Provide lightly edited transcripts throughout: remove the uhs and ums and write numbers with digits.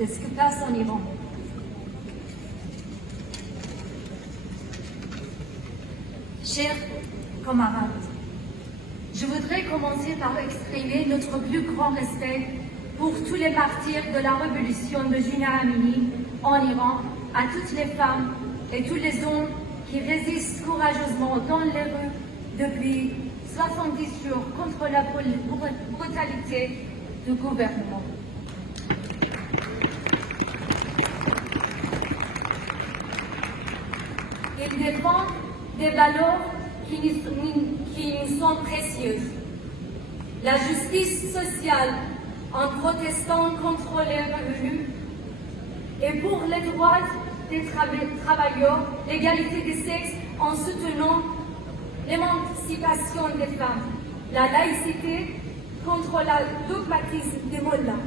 C'est ce qui passe en Iran. Chers camarades, je voudrais commencer par exprimer notre plus grand respect pour tous les martyrs de la révolution de juillet en Iran, à toutes les femmes et tous les hommes qui résistent courageusement dans les rues depuis 70 jours contre la brutalité du gouvernement. Ils défendent des valeurs qui nous sont précieuses. La justice sociale en protestant contre les revenus et pour les droits des travailleurs, l'égalité des sexes en soutenant l'émancipation des femmes, la laïcité contre le dogmatisme des mollahs.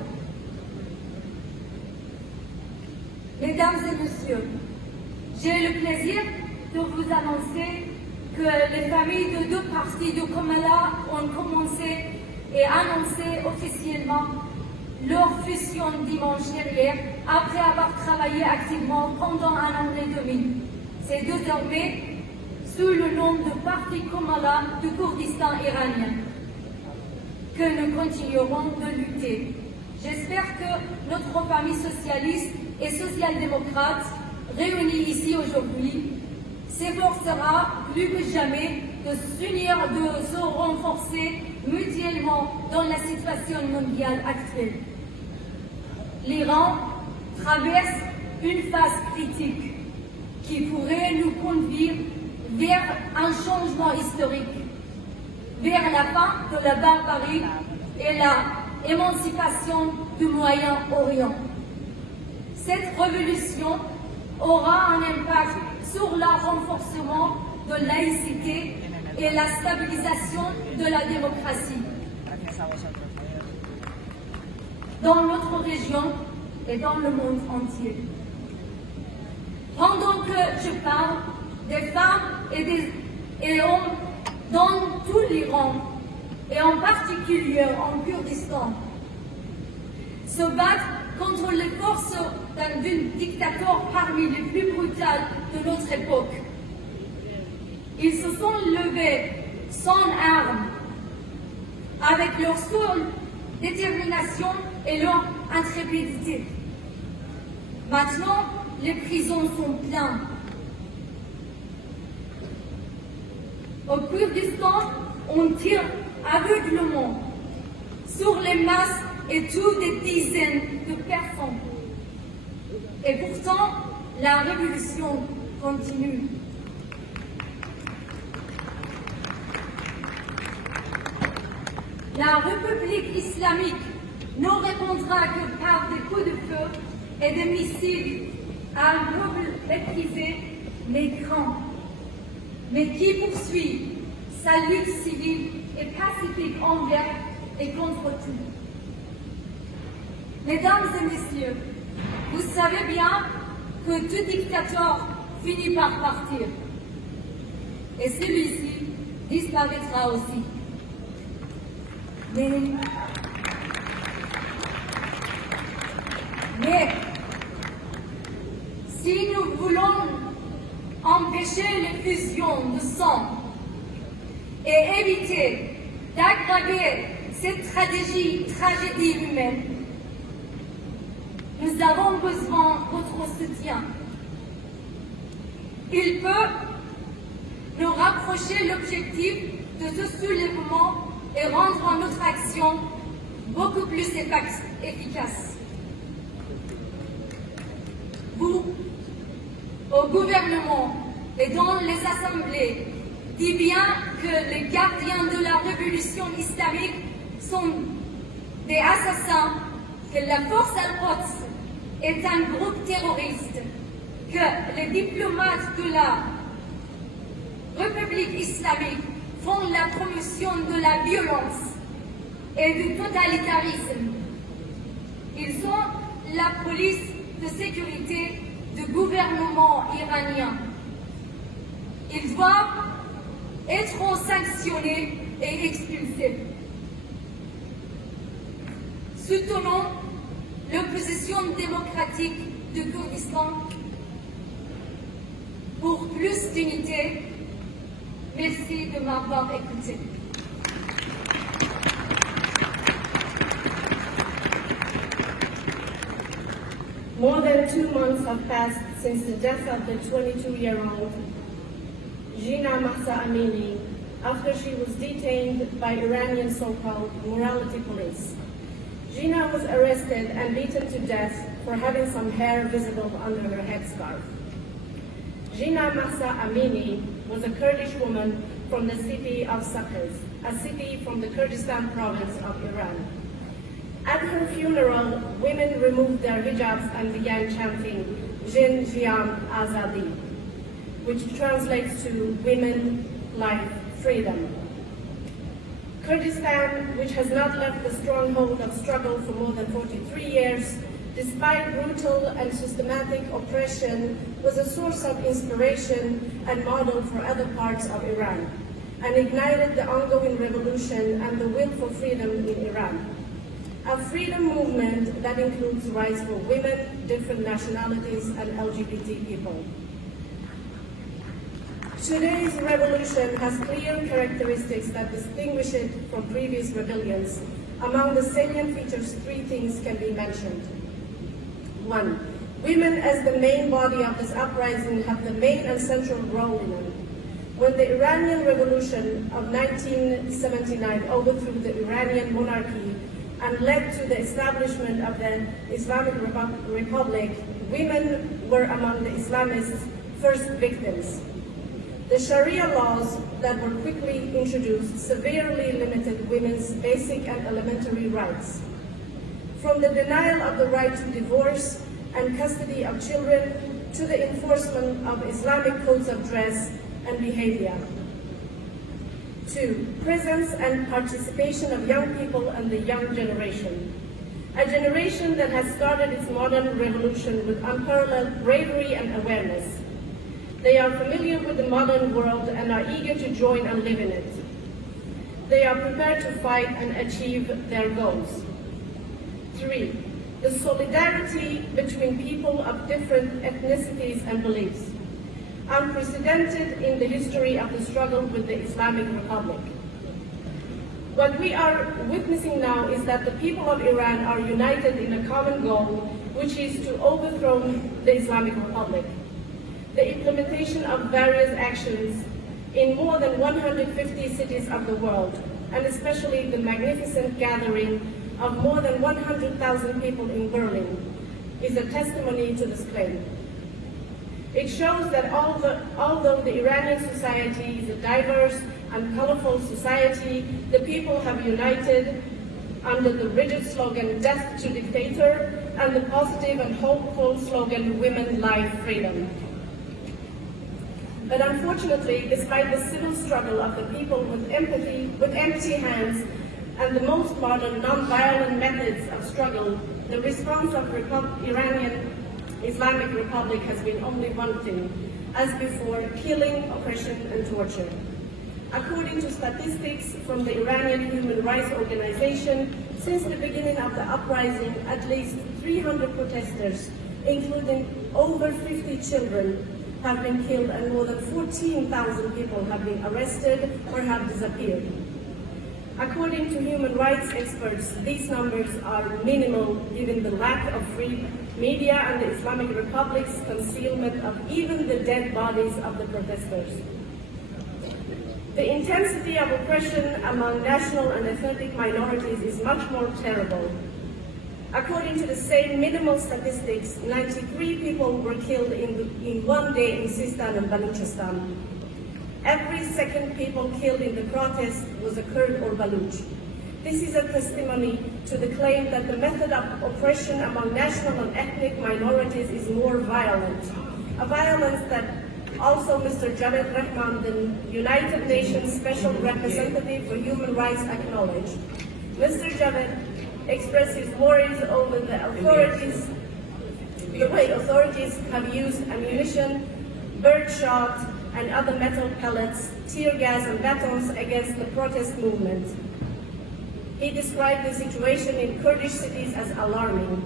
Mesdames et messieurs, j'ai le plaisir de vous annoncer que les familles de deux partis de Komala ont commencé et annoncé officiellement leur fusion dimanche dernier après avoir travaillé activement pendant un an et demi. C'est désormais sous le nom de Parti Komala du Kurdistan iranien que nous continuerons de lutter. J'espère que notre famille socialiste et social-démocrate réunie ici aujourd'hui s'efforcera plus que jamais de s'unir, de se renforcer mutuellement dans la situation mondiale actuelle. L'Iran traverse une phase critique qui pourrait nous conduire vers un changement historique, vers la fin de la barbarie et l'émancipation du Moyen-Orient. Cette révolution aura un impact sur le renforcement de la laïcité et la stabilisation de la démocratie dans notre région et dans le monde entier. Pendant que je parle, des femmes et hommes dans tout l'Iran, et en particulier en Kurdistan, se battent contre les forces d'un dictateur parmi les plus brutales de notre époque. Ils se sont levés sans armes, avec leur seule détermination et leur intrépidité. Maintenant, les prisons sont pleines. Au Kurdistan, on tire aveuglement sur les masses et tue des dizaines de personnes. Et pourtant, la révolution continue. La République islamique ne répondra que par des coups de feu et des missiles à un peuple méprisé mais grand, mais qui poursuit sa lutte civile et pacifique envers et contre tout. Mesdames et messieurs, vous savez bien que tout dictateur finit par partir. Et celui-ci disparaîtra aussi. Mais si nous voulons empêcher les fusions de sang et éviter d'aggraver cette tragédie humaine, nous avons besoin de votre soutien. Il peut nous rapprocher l'objectif de ce soulèvement et rendre notre action beaucoup plus efficace. Vous, au gouvernement et dans les assemblées, dites bien que les gardiens de la révolution islamique sont des assassins, que la force al-Quds est un groupe terroriste, que les diplomates de la République islamique font la promotion de la violence et du totalitarisme. Ils sont la police de sécurité du gouvernement iranien. Ils doivent être sanctionnés et expulsés. Soutenons l'opposition révolution démocratique du Kurdistan pour plus d'unité. Merci de m'avoir écouté. More than 2 months have passed since the death of the 22-year-old Jina Mahsa Amini after she was detained by Iranian so-called morality police. Jina was arrested and beaten to death for having some hair visible under her headscarf. Jina Mahsa Amini was a Kurdish woman from the city of Sakaz, a city from the Kurdistan province of Iran. At her funeral, women removed their hijabs and began chanting Jin Jian Azadi, which translates to women, life, freedom. Kurdistan, which has not left the stronghold of struggle for more than 43 years, despite brutal and systematic oppression, was a source of inspiration and model for other parts of Iran, and ignited the ongoing revolution and the will for freedom in Iran. A freedom movement that includes rights for women, different nationalities, and LGBT people. Today's revolution has clear characteristics that distinguish it from previous rebellions. Among the salient features, 3 things can be mentioned. 1. Women as the main body of this uprising have the main and central role in it. When the Iranian Revolution of 1979 overthrew the Iranian monarchy and led to the establishment of the Islamic Republic, women were among the Islamists' first victims. The Sharia laws that were quickly introduced severely limited women's basic and elementary rights. From the denial of the right to divorce and custody of children to the enforcement of Islamic codes of dress and behavior. 2. Presence and participation of young people and the young generation. A generation that has started its modern revolution with unparalleled bravery and awareness. They are familiar with the modern world and are eager to join and live in it. They are prepared to fight and achieve their goals. 3. The solidarity between people of different ethnicities and beliefs, unprecedented in the history of the struggle with the Islamic Republic. What we are witnessing now is that the people of Iran are united in a common goal, which is to overthrow the Islamic Republic. The implementation of various actions in more than 150 cities of the world, and especially the magnificent gathering of more than 100,000 people in Berlin, is a testimony to this claim. It shows that although the Iranian society is a diverse and colorful society, the people have united under the rigid slogan, "Death to Dictator," and the positive and hopeful slogan, "Women, Life, Freedom." But unfortunately, despite the civil struggle of the people with empty hands and the most modern non-violent methods of struggle, the response of Iranian Islamic Republic has been only one thing, as before, killing, oppression, and torture. According to statistics from the Iranian Human Rights Organization, since the beginning of the uprising, at least 300 protesters, including over 50 children, have been killed and more than 14,000 people have been arrested or have disappeared. According to human rights experts, these numbers are minimal given the lack of free media and the Islamic Republic's concealment of even the dead bodies of the protesters. The intensity of oppression among national and ethnic minorities is much more terrible. According to the same minimal statistics, 93 people were killed in one day in Sistan and Balochistan. Every second people killed in the protest was a Kurd or Baluch. This is a testimony to the claim that the method of oppression among national and ethnic minorities is more violent, a violence that also Mr. Javed Rahman, the United Nations Special Representative for Human Rights, acknowledged. Mr. Javed expressed his worries over the way authorities have used ammunition, birdshot, and other metal pellets, tear gas, and batons against the protest movement. He described the situation in Kurdish cities as alarming.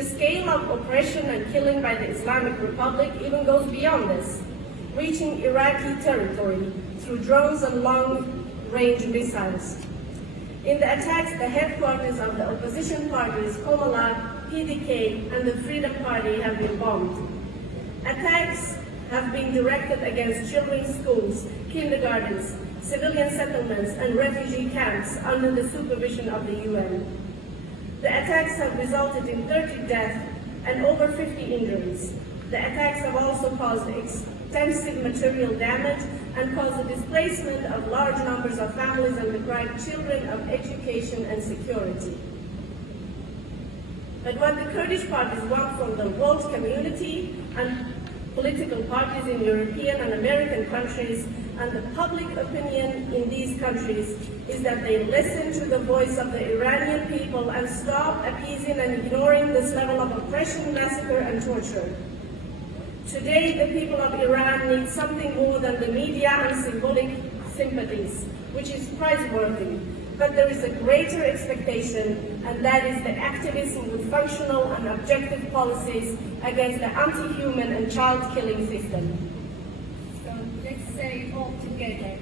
The scale of oppression and killing by the Islamic Republic even goes beyond this, reaching Iraqi territory through drones and long-range missiles. In the attacks, the headquarters of the opposition parties, Komala, PDK, and the Freedom Party have been bombed. Attacks have been directed against children's schools, kindergartens, civilian settlements, and refugee camps under the supervision of the UN. The attacks have resulted in 30 deaths and over 50 injuries. The attacks have also caused extensive material damage and caused the displacement of large numbers of families and deprived children of education and security. But what the Kurdish parties want from the world community and political parties in European and American countries and the public opinion in these countries is that they listen to the voice of the Iranian people and stop appeasing and ignoring this level of oppression, massacre, and torture. Today, the people of Iran need something more than the media and symbolic sympathies, which is praiseworthy. But there is a greater expectation, and that is the activism with functional and objective policies against the anti-human and child-killing system. So let's say it all together.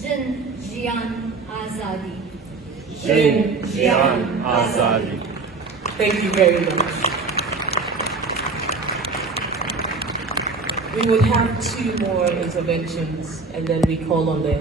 Jin, Jian, Azadi. Jin, Jian, Azadi. Thank you very much. We would have 2 more interventions, and then we call on the